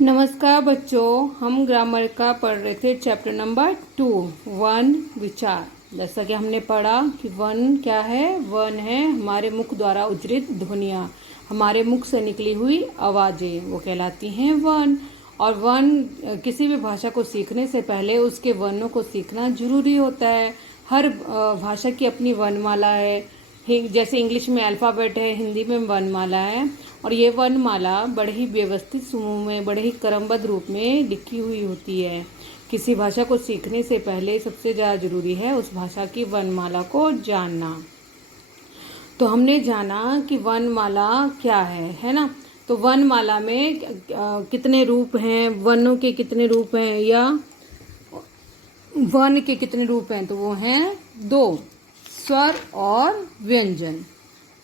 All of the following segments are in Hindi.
नमस्कार बच्चों, हम ग्रामर का पढ़ रहे थे चैप्टर नंबर 2 वन विचार। जैसा कि हमने पढ़ा कि वन क्या है। वन है हमारे मुख द्वारा उच्चरित ध्वनियाँ, हमारे मुख से निकली हुई आवाज़ें, वो कहलाती हैं वन। और वन किसी भी भाषा को सीखने से पहले उसके वर्णों को सीखना जरूरी होता है। हर भाषा की अपनी वर्णमाला है। जैसे इंग्लिश में अल्फ़ाबेट है, हिंदी में वर्णमाला है। और ये वर्णमाला बड़े ही व्यवस्थित समूह में, बड़े ही क्रमबद्ध रूप में लिखी हुई होती है। किसी भाषा को सीखने से पहले सबसे ज़्यादा जरूरी है उस भाषा की वर्णमाला को जानना। तो हमने जाना कि वर्णमाला क्या है ना। तो वर्णमाला में कितने रूप हैं, वर्णों के कितने रूप हैं, या वर्ण के कितने रूप हैं, तो वो हैं 2, स्वर और व्यंजन।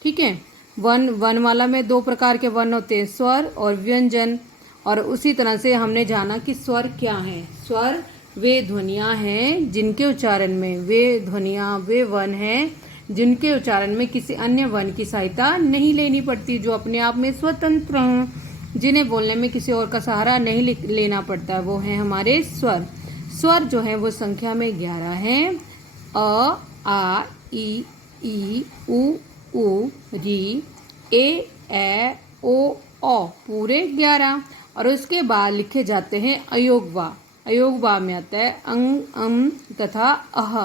ठीक है। वर्णमाला में 2 प्रकार के वर्ण होते हैं, स्वर और व्यंजन। और उसी तरह से हमने जाना कि स्वर क्या है। स्वर वे ध्वनियाँ हैं जिनके उच्चारण में, वे ध्वनियाँ वे वर्ण हैं जिनके उच्चारण में किसी अन्य वर्ण की सहायता नहीं लेनी पड़ती, जो अपने आप में स्वतंत्र हों, जिन्हें बोलने में किसी और का सहारा नहीं लेना पड़ता, वो हैं हमारे स्वर। स्वर जो है वो संख्या में 11 हैं। अ, आ, ई, उ, री, ए, ओ, पूरे 11। और उसके बाद लिखे जाते हैं अयोगवा। अयोगवा में आता है अंग, तथा अह।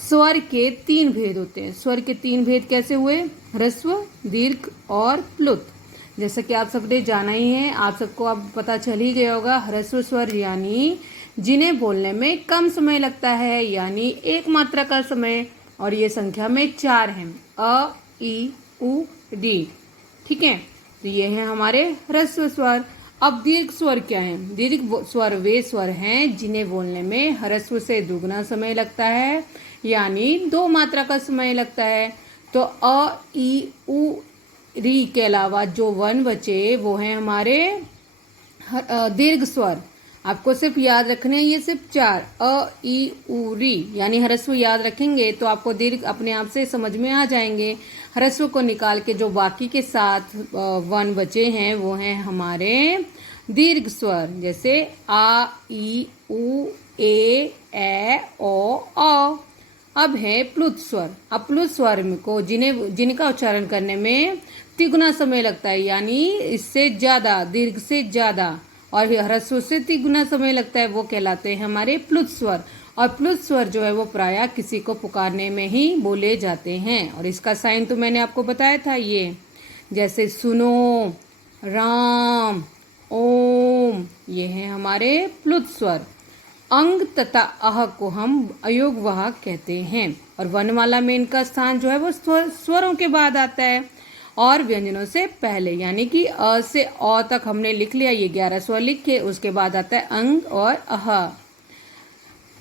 स्वर के 3 भेद होते हैं। स्वर के 3 भेद कैसे हुए? ह्रस्व, दीर्घ और प्लुत। जैसा कि आप सबने जाना ही है, आप सबको अब पता चल ही गया होगा। ह्रस्व स्वर यानी जिन्हें बोलने में कम समय लगता है, यानी एक मात्रा का समय, और ये संख्या में 4 हैं। अ, ई, उ, री। ठीक है। तो ये हैं हमारे ह्रस्व स्वर। अब दीर्घ स्वर क्या है? दीर्घ स्वर वे स्वर हैं जिन्हें बोलने में ह्रस्व से दुगना समय लगता है, यानी 2 मात्रा का समय लगता है। तो अ, ई, उ, री के अलावा जो वर्ण बचे वो हैं हमारे दीर्घ स्वर। आपको सिर्फ याद रखने हैं ये सिर्फ 4, अ, ई, उ, री, यानी ह्रस्व याद रखेंगे तो आपको दीर्घ अपने आप से समझ में आ जाएंगे। ह्रस्व को निकाल के जो बाकी के 7 वर्ण बचे हैं वो हैं हमारे दीर्घ स्वर। जैसे आ, ई, उ, ए, ओ, औ। अब है प्लुत स्वर। अब प्लुत स्वर को जिनका उच्चारण करने में तिगुना समय लगता है, यानी इससे ज्यादा, दीर्घ से ज्यादा, और ह्रस्व से तिगुना समय लगता है, वो कहलाते हैं हमारे प्लुत स्वर। और प्लुत स्वर जो है वो प्रायः किसी को पुकारने में ही बोले जाते हैं। और इसका साइन तो मैंने आपको बताया था, ये जैसे सुनो, राम, ओम, ये हैं हमारे प्लुत स्वर। अंग तथा अह को हम अयोगवाह कहते हैं। और वर्णमाला में इनका स्थान जो है वो स्वरों के बाद आता है और व्यंजनों से पहले, यानी कि अ से औ तक हमने लिख लिया, ये 11 स्वर लिखे। उसके बाद आता है अंग और अह।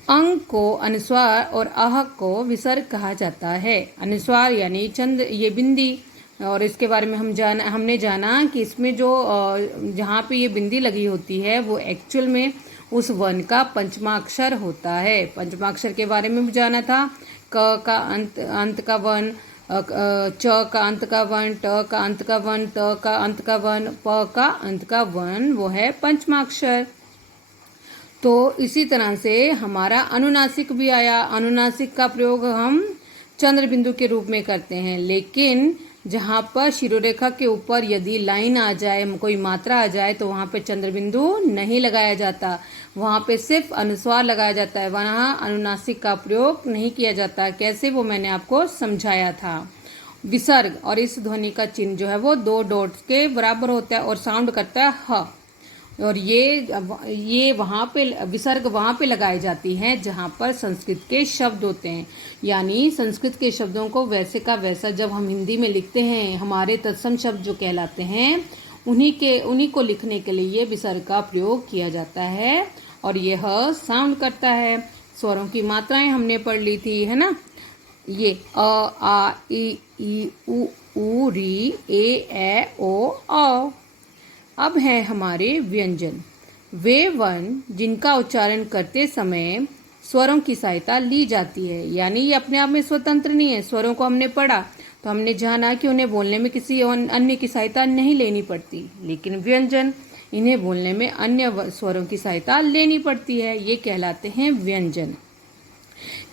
अंग को अनुस्वार और अह को विसर्ग कहा जाता है। अनुस्वार यानी चंद, ये बिंदी, और इसके बारे में हमने जाना कि इसमें जो जहाँ पे ये बिंदी लगी होती है वो एक्चुअल में उस वर्ण का पंचमाक्षर होता है। पंचमाक्षर के बारे में भी जाना था। क का अंत का वर्ण, च का अंत का वर्ण, ट का अंत का वर्ण, त का अंत का वर्ण, प का अंत का वर्ण, वो है पंचमाक्षर। तो इसी तरह से हमारा अनुनासिक भी आया। अनुनासिक का प्रयोग हम चंद्र बिंदु के रूप में करते हैं, लेकिन जहाँ पर शिरोरेखा के ऊपर यदि लाइन आ जाए, कोई मात्रा आ जाए, तो वहाँ पे चंद्र बिंदु नहीं लगाया जाता, वहाँ पे सिर्फ अनुस्वार लगाया जाता है, वहाँ अनुनासिक का प्रयोग नहीं किया जाता। कैसे, वो मैंने आपको समझाया था। विसर्ग और इस ध्वनि का चिन्ह जो है वो 2 डॉट्स के बराबर होता है और साउंड करता है ह। और ये वहाँ पे विसर्ग वहाँ पे लगाई जाती हैं जहाँ पर संस्कृत के शब्द होते हैं, यानी संस्कृत के शब्दों को वैसे का वैसा जब हम हिंदी में लिखते हैं, हमारे तत्सम शब्द जो कहलाते हैं, उन्हीं को लिखने के लिए ये विसर्ग का प्रयोग किया जाता है। और यह साउंड करता है। स्वरों की मात्राएं हमने पढ़ ली थी, है ना। ये अ, आ, ई, उ, री, ए, ओ, औ। अब है हमारे व्यंजन। वे वर्ण जिनका उच्चारण करते समय स्वरों की सहायता ली जाती है, यानी ये अपने आप में स्वतंत्र नहीं है। स्वरों को हमने पढ़ा तो हमने जाना कि उन्हें बोलने में किसी अन्य की सहायता नहीं लेनी पड़ती। लेकिन व्यंजन इन्हें बोलने में अन्य स्वरों की सहायता लेनी पड़ती है। ये कहलाते हैं व्यंजन।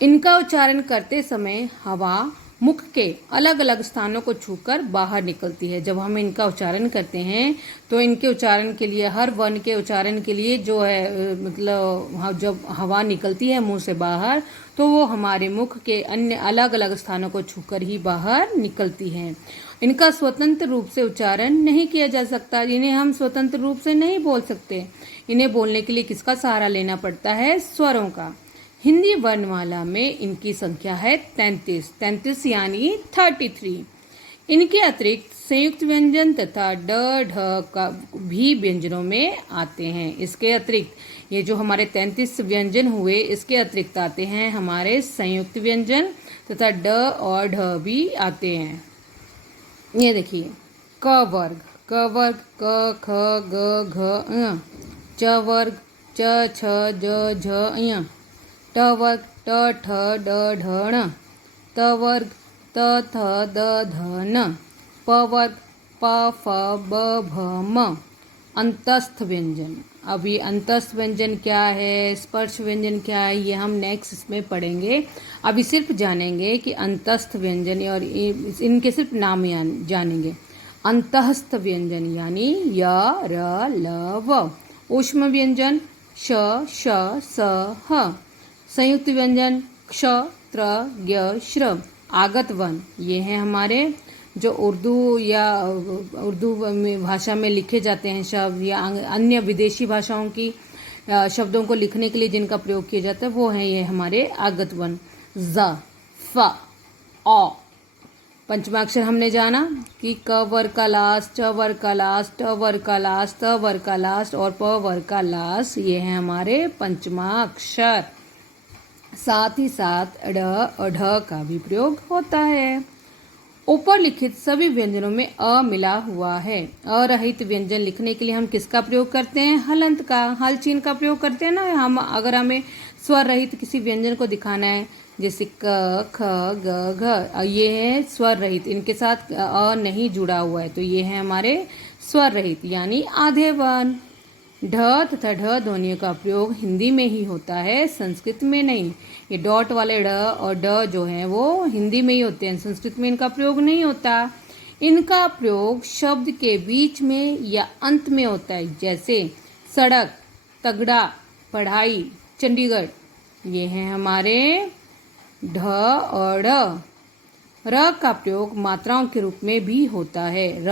इनका उच्चारण करते समय हवा मुख के अलग अलग स्थानों को छूकर बाहर निकलती है। जब हम इनका उच्चारण करते हैं तो इनके उच्चारण के लिए, हर वर्ण के उच्चारण के लिए जो है मतलब जब हवा निकलती है मुंह से बाहर, तो वो हमारे मुख के अन्य अलग अलग स्थानों को छूकर ही बाहर निकलती है। इनका स्वतंत्र रूप से उच्चारण नहीं किया जा सकता। इन्हें हम स्वतंत्र रूप से नहीं बोल सकते। इन्हें बोलने के लिए किसका सहारा लेना पड़ता है? स्वरों का। हिंदी वर्णमाला में इनकी संख्या है 33 यानी 33। इनके अतिरिक्त संयुक्त व्यंजन तथा ड ढ का भी व्यंजनों में आते हैं। इसके अतिरिक्त ये जो हमारे 33 व्यंजन हुए, इसके अतिरिक्त आते हैं हमारे संयुक्त व्यंजन तथा ड और ढ भी आते हैं। ये देखिए, क वर्ग क ख ग घ ङ, च वर्ग च छ ज झ ञ, ट वर्ग ट ठ ड ढ ण, त वर्ग त थ द ध न, प वर्ग प फ ब भ म। अंतस्थ व्यंजन। अब ये अंतस्थ व्यंजन क्या है, स्पर्श व्यंजन क्या है, ये हम नेक्स्ट इसमें पढ़ेंगे। अभी सिर्फ जानेंगे कि अंतस्थ व्यंजन और इनके सिर्फ नाम जानेंगे। अंतस्थ व्यंजन यानी य र ल व। ऊष्म व्यंजन श श स ह। संयुक्त व्यंजन क्ष त्र ज्ञ श्र। आगत वर्ण ये हैं हमारे जो उर्दू भाषा में लिखे जाते हैं शब्द, या अन्य विदेशी भाषाओं की शब्दों को लिखने के लिए जिनका प्रयोग किया जाता है, वो हैं ये हमारे आगत वर्ण। ज फ औ। पंचमाक्षर हमने जाना कि क वर्ग का लास्ट, च वर्ग का लास्ट, ट वर्ग का लास्ट, त वर्ग का लास्ट और प वर्ग का लास्ट, ये हैं हमारे पंचमाक्षर। साथ ही साथ ड और ढ का भी प्रयोग होता है। ऊपर लिखित सभी व्यंजनों में अ मिला हुआ है। अरहित व्यंजन लिखने के लिए हम किसका प्रयोग करते हैं? हलंत का, हल चिन्ह का प्रयोग करते हैं ना हम। अगर हमें स्वर रहित किसी व्यंजन को दिखाना है, जैसे क ख ग घ, ये है स्वर रहित, इनके साथ अ नहीं जुड़ा हुआ है, तो ये है हमारे स्वर रहित यानी आधे वर्ण। ढ तथा ढ ध्वनियों का प्रयोग हिंदी में ही होता है, संस्कृत में नहीं। ये डॉट वाले ढ और ड जो हैं वो हिंदी में ही होते हैं, संस्कृत में इनका प्रयोग नहीं होता। इनका प्रयोग शब्द के बीच में या अंत में होता है, जैसे सड़क, तगड़ा, पढ़ाई, चंडीगढ़। ये हैं हमारे ढ और ढ। र का प्रयोग मात्राओं के रूप में भी होता है।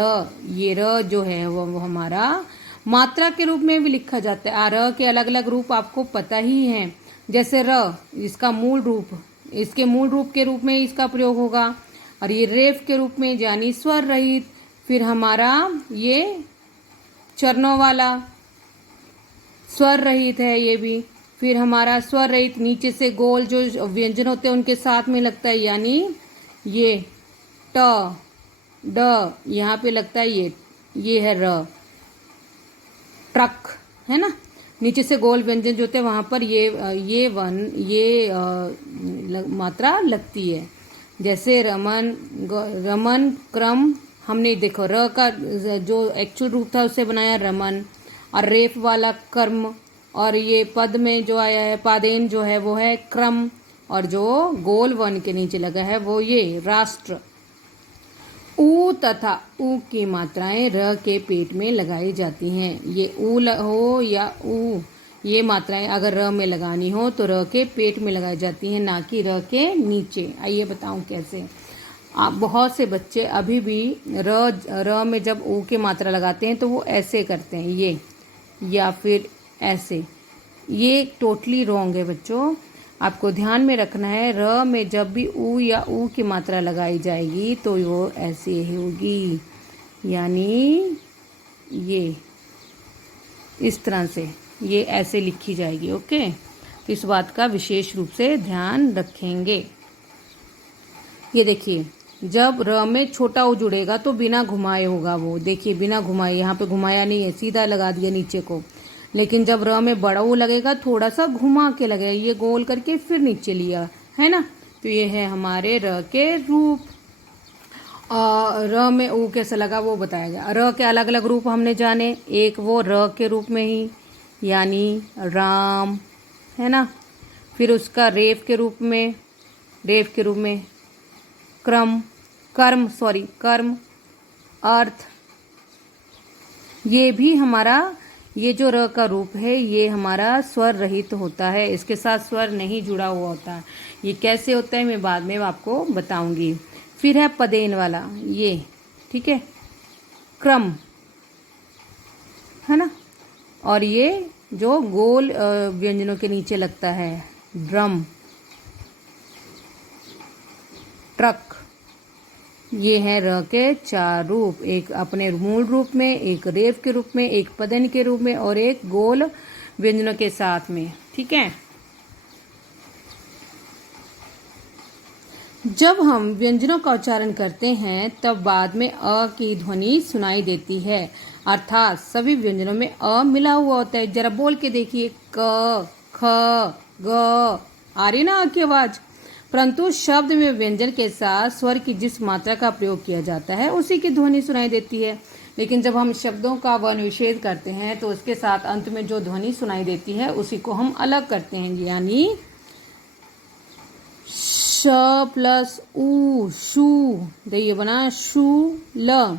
ये र जो है वो हमारा मात्रा के रूप में भी लिखा जाता है। र के अलग अलग रूप आपको पता ही हैं, जैसे र इसका मूल रूप, इसके मूल रूप के रूप में इसका प्रयोग होगा, और ये रेफ के रूप में यानी स्वर रहित। फिर हमारा ये चरणों वाला स्वर रहित है ये भी। फिर हमारा स्वर रहित नीचे से गोल जो व्यंजन होते हैं उनके साथ में लगता है, यानी ये ट ड यहाँ पे लगता है, ये है र। ट्रक है ना, नीचे से गोल व्यंजन जो होते हैं वहाँ पर ये मात्रा लगती है। जैसे रमन क्रम, हमने देखो र का जो एक्चुअल रूप था उससे बनाया रमन, और रेफ वाला कर्म, और ये पद में जो आया है पादेन जो है वो है क्रम, और जो गोल वर्ण के नीचे लगा है वो ये राष्ट्र। ऊ तथा ऊ की मात्राएं र के पेट में लगाई जाती हैं। ये ऊ हो या ऊ, ये मात्राएं अगर र में लगानी हो तो र के पेट में लगाई जाती हैं, ना कि र के नीचे। आइए बताऊं कैसे। आप बहुत से बच्चे अभी भी र में जब ऊ की मात्रा लगाते हैं तो वो ऐसे करते हैं, ये या फिर ऐसे। ये टोटली रॉन्ग है बच्चों। आपको ध्यान में रखना है, र में जब भी ऊ या ऊ की मात्रा लगाई जाएगी तो वो ऐसे ही होगी, यानी ये इस तरह से, ये ऐसे लिखी जाएगी। ओके, तो इस बात का विशेष रूप से ध्यान रखेंगे। ये देखिए, जब र में छोटा ऊ जुड़ेगा तो बिना घुमाए होगा वो, देखिए बिना घुमाए, यहाँ पे घुमाया नहीं है, सीधा लगा दिया नीचे को। लेकिन जब र में बड़ा ऊ लगेगा थोड़ा सा घुमा के लगेगा, ये गोल करके फिर नीचे लिया है ना, तो ये है हमारे र के रूप। र में ऊ कैसे लगा वो बताया गया। र के अलग अलग रूप हमने जाने, एक वो र के रूप में ही यानी राम, है ना। फिर उसका रेफ के रूप में, कर्म, अर्थ। ये भी हमारा, ये जो र का रूप है ये हमारा स्वर रहित होता है, इसके साथ स्वर नहीं जुड़ा हुआ होता है। ये कैसे होता है मैं बाद में आपको बताऊंगी। फिर है पदेन वाला, ये ठीक है, क्रम, है ना। और ये जो गोल व्यंजनों के नीचे लगता है, ड्रम, ट्रक। ये है र के 4 रूप, एक अपने मूल रूप में, एक रेफ के रूप में, एक पदन के रूप में और एक गोल व्यंजनों के साथ में, ठीक है। जब हम व्यंजनों का उच्चारण करते हैं तब बाद में अ की ध्वनि सुनाई देती है, अर्थात सभी व्यंजनों में अ मिला हुआ होता है। जरा बोल के देखिए, क, ख, ग, आ रही ना अ की आवाज। परंतु शब्द में व्यंजन के साथ स्वर की जिस मात्रा का प्रयोग किया जाता है उसी की ध्वनि सुनाई देती है। लेकिन जब हम शब्दों का वर्ण विच्छेद करते हैं तो उसके साथ अंत में जो ध्वनि सुनाई देती है उसी को हम अलग करते हैं, यानी श प्लस ऊ, शू। देखिए बना शू ल,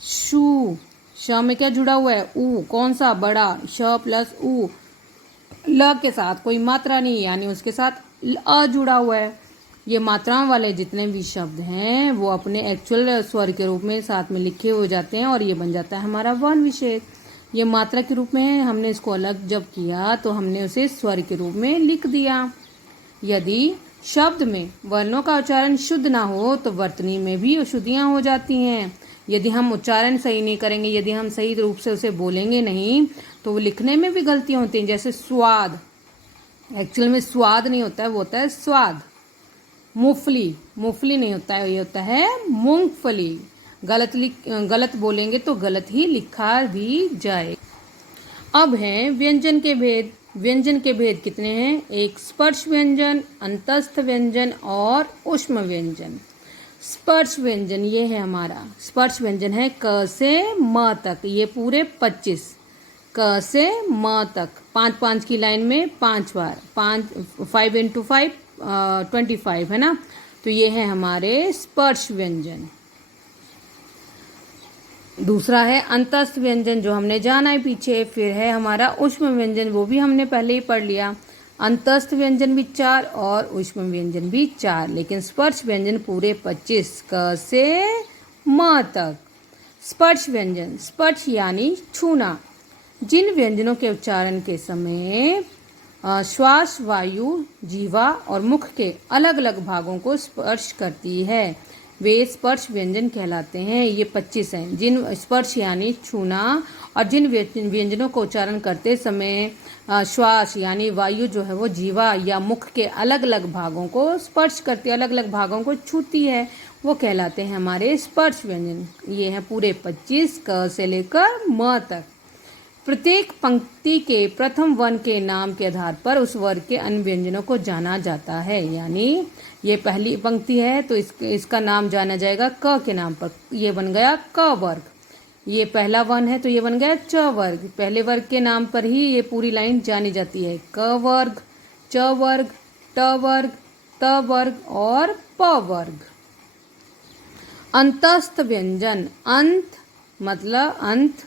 शू। श में क्या जुड़ा हुआ है, ऊ, कौन सा, बड़ा। श प्लस ऊ, ल के साथ कोई मात्रा नहीं, यानी उसके साथ अ जुड़ा हुआ है। ये मात्राओं वाले जितने भी शब्द हैं वो अपने एक्चुअल स्वर के रूप में साथ में लिखे हो जाते हैं और ये बन जाता है हमारा वर्ण विच्छेद। ये मात्रा के रूप में है, हमने इसको अलग जब किया तो हमने उसे स्वर के रूप में लिख दिया। यदि शब्द में वर्णों का उच्चारण शुद्ध ना हो तो वर्तनी में भी अशुद्धियां हो जाती हैं। यदि हम उच्चारण सही नहीं करेंगे, यदि हम सही रूप से उसे बोलेंगे नहीं तो वो लिखने में भी गलतियां होती हैं। जैसे स्वाद, एक्चुअल में स्वाद नहीं होता है, वो होता है स्वाद। मूंगफली, मूंगफली नहीं होता है, ये होता है मूंगफली। गलत बोलेंगे तो गलत ही लिखा भी जाए। अब हैं व्यंजन के भेद। व्यंजन के भेद कितने हैं, एक स्पर्श व्यंजन, अंतस्थ व्यंजन और ऊष्म व्यंजन। स्पर्श व्यंजन ये है हमारा, स्पर्श व्यंजन है क से म तक, ये पूरे 25, क से म तक 5-5 की लाइन में 5 बार, 5 × 5 25 है ना। तो ये है हमारे स्पर्श व्यंजन। दूसरा है अंतस्थ व्यंजन जो हमने जाना है पीछे। फिर है हमारा ऊष्म व्यंजन, वो भी हमने पहले ही पढ़ लिया। अंतस्थ व्यंजन भी 4 और ऊष्म व्यंजन भी 4, लेकिन स्पर्श व्यंजन पूरे 25, क से म तक। स्पर्श व्यंजन, स्पर्श यानी छूना। जिन व्यंजनों के उच्चारण के समय श्वास वायु जीवा और मुख के अलग अलग भागों को स्पर्श करती है वे स्पर्श व्यंजन कहलाते हैं। ये 25 हैं। जिन स्पर्श यानी छूना, और जिन व्यंजनों को उच्चारण करते समय श्वास यानी वायु जो है वो जीवा या मुख के अलग अलग भागों को स्पर्श करती है, अलग अलग भागों को छूती है, वो कहलाते हैं हमारे स्पर्श व्यंजन। ये हैं पूरे 25, क से लेकर म तक। प्रत्येक पंक्ति के प्रथम वर्ण के नाम के आधार पर उस वर्ग के अन्य व्यंजनों को जाना जाता है। यानी ये पहली पंक्ति है तो इसका नाम जाना जाएगा क के नाम पर, ये बन गया क वर्ग। ये पहला वर्ण है तो ये बन गया च वर्ग। पहले वर्ग के नाम पर ही ये पूरी लाइन जानी जाती है, क वर्ग, च वर्ग, ट वर्ग, त वर्ग और प वर्ग। अंतस्थ व्यंजन, अंत मतलब अंत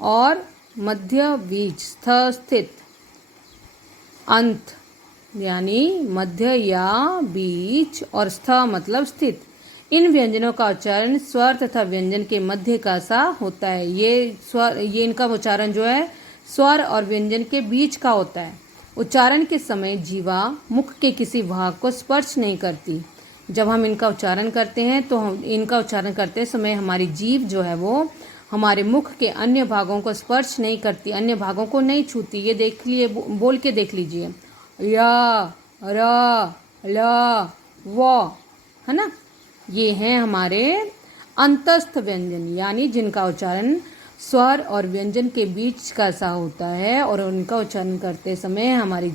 और मध्य बीच स्थ स्थित, अंत यानी मध्य या बीच और स्थ मतलब स्थित। इन व्यंजनों का उच्चारण स्वर तथा व्यंजन के मध्य का सा होता है। ये इनका उच्चारण जो है स्वर और व्यंजन के बीच का होता है। उच्चारण के समय जीवा मुख के किसी भाग को स्पर्श नहीं करती। जब हम इनका उच्चारण करते हैं तो इनका उच्चारण करते समय हमारी जीभ जो है वो हमारे मुख के अन्य भागों को स्पर्श नहीं करती, अन्य भागों को नहीं छूती। ये देख लिए, बोल के देख लीजिए, या, र, ल, व, है ना। ये हैं हमारे अंतस्थ व्यंजन, यानी जिनका उच्चारण स्वर और व्यंजन के बीच का सा होता है और उनका उच्चारण करते समय हमारी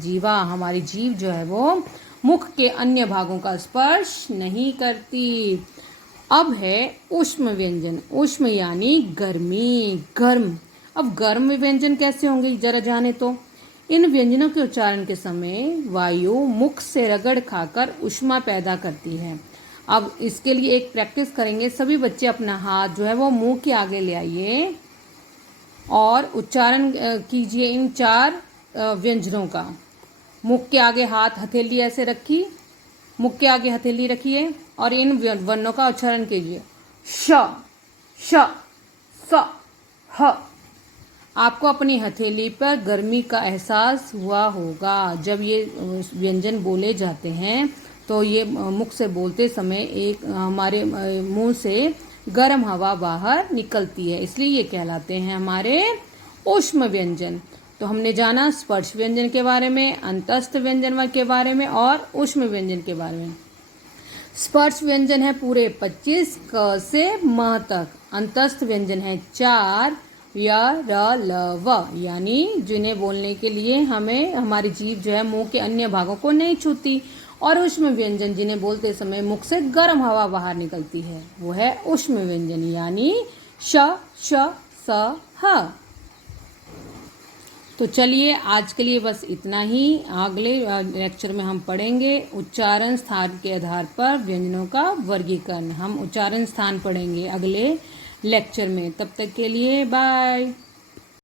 जीभ जो है वो मुख के अन्य भागों का स्पर्श नहीं करती। अब है उष्म व्यंजन। उष्म यानी गर्मी, गर्म। अब गर्म व्यंजन कैसे होंगे जरा जाने तो। इन व्यंजनों के उच्चारण के समय वायु मुख से रगड़ खाकर ऊष्मा पैदा करती है। अब इसके लिए एक प्रैक्टिस करेंगे। सभी बच्चे अपना हाथ जो है वो मुंह के आगे ले आइए और उच्चारण कीजिए इन 4 व्यंजनों का। मुख के आगे हाथ, हथेली ऐसे रखी, मुख के आगे हथेली रखिए और इन वर्णों का उच्चारण कीजिए। श, श, स, ह। आपको अपनी हथेली पर गर्मी का एहसास हुआ होगा। जब ये व्यंजन बोले जाते हैं तो ये मुख से बोलते समय एक हमारे मुंह से गर्म हवा बाहर निकलती है, इसलिए ये कहलाते हैं हमारे उष्म व्यंजन। तो हमने जाना स्पर्श व्यंजन के बारे में, अंतस्थ व्यंजन के बारे में और उष्म व्यंजन के बारे में। स्पर्श व्यंजन है पूरे 25 क से म तक। अंतस्थ व्यंजन है 4 य, र, ल, व, यानी जिन्हें बोलने के लिए हमें हमारी जीभ जो है मुंह के अन्य भागों को नहीं छूती। और उष्म व्यंजन जिन्हें बोलते समय मुख से गर्म हवा बाहर निकलती है, वो है उष्म व्यंजन यानी श, श, स, ह। तो चलिए आज के लिए बस इतना ही। अगले लेक्चर में हम पढ़ेंगे उच्चारण स्थान के आधार पर व्यंजनों का वर्गीकरण। हम उच्चारण स्थान पढ़ेंगे अगले लेक्चर में। तब तक के लिए बाय।